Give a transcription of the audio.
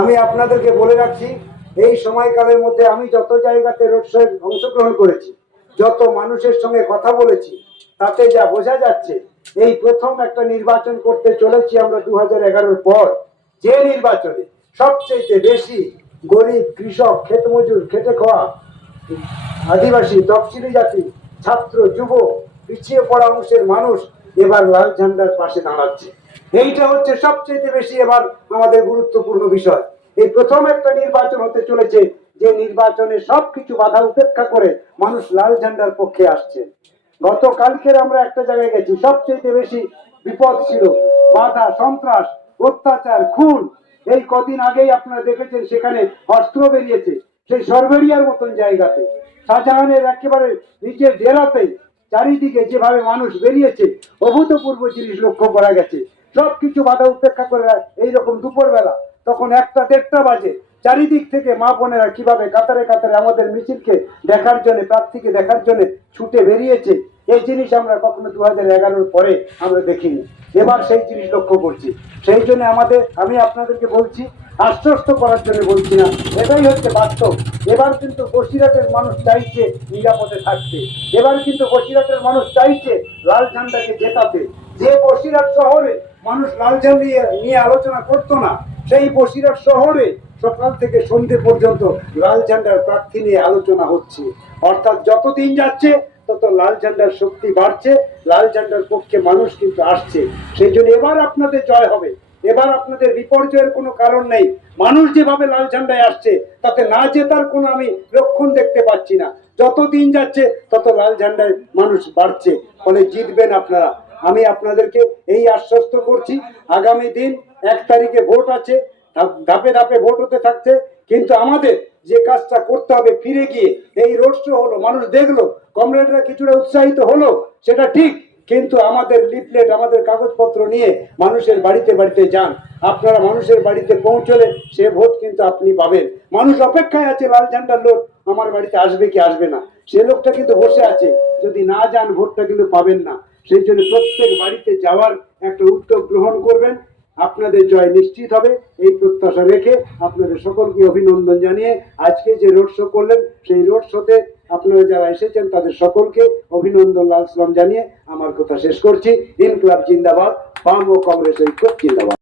আমি আপনাদেরকে বলে রাখছি, এই সময়কালের মধ্যে আমি যত জায়গাতে রোড শোয়ে অংশগ্রহণ করেছি, যত মানুষের সঙ্গে কথা বলেছি, তাতে যা বোঝা যাচ্ছে, এই প্রথম একটা নির্বাচন করতে চলেছি আমরা দু হাজার পর, যে নির্বাচনে সবচেয়ে বেশি গরিব কৃষক, ক্ষেত মজুর, খেটে খাওয়া আদিবাসী তফসিলি জাতি, ছাত্র, যুব, পিছিয়ে পড়া অংশের মানুষ এবার লাল ঝান্ডার পাশে দাঁড়াচ্ছে। এইটা হচ্ছে সবচেয়ে বেশি এবার আমাদের গুরুত্বপূর্ণ বিষয়। এই প্রথম একটা নির্বাচন হতে চলেছে, যে নির্বাচনে সবকিছু বাধা উপেক্ষা করে মানুষ লাল ঝান্ডার পক্ষে আসছে। গতকালকের আমরা একটা জায়গায় গেছি সবচেয়ে বেশি বিপদ ছিল বাধা, সন্ত্রাস, অত্যাচার, খুন। এই কদিন আগেই আপনারা দেখেছেন সেখানে অস্ত্র বেরিয়েছে, সেই সরবেরিয়ার মতন জায়গাতে। শাহজাহানের একেবারে নিচের ডেরাতে চারিদিকে যেভাবে মানুষ বেরিয়েছে, অভূতপূর্ব জিনিস লক্ষ্য করা গেছে। সবকিছু বাধা উপেক্ষা করে এইরকম দুপুরবেলা, তখন একটা দেড়টা বাজে। চারিদিক থেকে মা বোনেরা কীভাবে কাতারে কাতারে আমাদের মিছিলকে দেখার জন্য, প্রার্থীকে দেখার জন্য ছুটে বেরিয়েছে, এই জিনিস আমরা কখনো দু হাজার এগারোর পরে আমরা দেখিনি। এবার সেই জিনিস লক্ষ্য করছি। সেই জন্য আমাদের, আমি আপনাদেরকে বলছি, আশ্বস্ত করার জন্য বলছি না। এটাই হচ্ছে বাস্তব। এবার কিন্তু বসিরহাটের মানুষ চাইছে নিরাপদে থাকতে। এবার কিন্তু বসিরহাটের মানুষ চাইছে লাল ঝান্ডাকে জেতাতে। যে বসিরহাট শহরে মানুষ লাল ঝান্ডা নিয়ে- নিয়ে আলোচনা করতো না। সেই বসিরহাট শহরে সকাল থেকে সন্ধে পর্যন্ত লাল ঝান্ডার প্রার্থী নিয়ে আলোচনা হচ্ছে। অর্থাৎ যত দিন যাচ্ছে, তত লাল ঝান্ডার শক্তি বাড়ছে, লাল ঝান্ডার পক্ষে মানুষ কিন্তু আসছে। সেই জন্য এবার আপনাদের জয় হবে। এবার আপনাদের বিপর্যয়ের কোনো কারণ নেই। মানুষ যেভাবে লাল ঝান্ডায় আসছে, তাতে না জেতার কোনো আমি লক্ষণ দেখতে পাচ্ছি না। যত দিন যাচ্ছে, তত লাল ঝান্ডায় মানুষ বাড়ছে। ফলে জিতবেন আপনারা। আমি আপনাদেরকে এই আশ্বস্ত করছি, আগামী দিন এক তারিখে ভোট আছে, ধাপে ধাপে ভোট হতে থাকছে, কিন্তু আমাদের যে কাজটা করতে হবে ফিরে গিয়ে, এই রোড শো হলো, মানুষ দেখল, কমরেডরা কিছুটা উৎসাহিত হলো, সেটা ঠিক, কিন্তু আমাদের লিফলেট, আমাদের কাগজপত্র নিয়ে মানুষের বাড়িতে বাড়িতে যান। আপনারা মানুষের বাড়িতে পৌঁছলে সে ভোট কিন্তু আপনি পাবেন। মানুষ অপেক্ষায় আছে, লাল ঝান্ডার লোক আমার বাড়িতে আসবে কি আসবে না? সে লোকটা কিন্তু বসে আছে, যদি না যান ভোটটা কিন্তু পাবেন না। সেই জন্য প্রত্যেক বাড়িতে যাওয়ার একটা উদ্যোগ গ্রহণ করবেন। আপনাদের জয় নিশ্চিত হবে। এই প্রত্যাশা রেখে আপনাদের সকলকে অভিনন্দন জানিয়ে আজকে যে রোড শো করলেন, সেই রোড শোতে আপনারা যারা এসেছেন, তাদের সকলকে অভিনন্দন, লাল সালাম জানিয়ে আমার কথা শেষ করছি। ইনকলাব জিন্দাবাদ, বাম ও কংগ্রেস ঐক্য জিন্দাবাদ।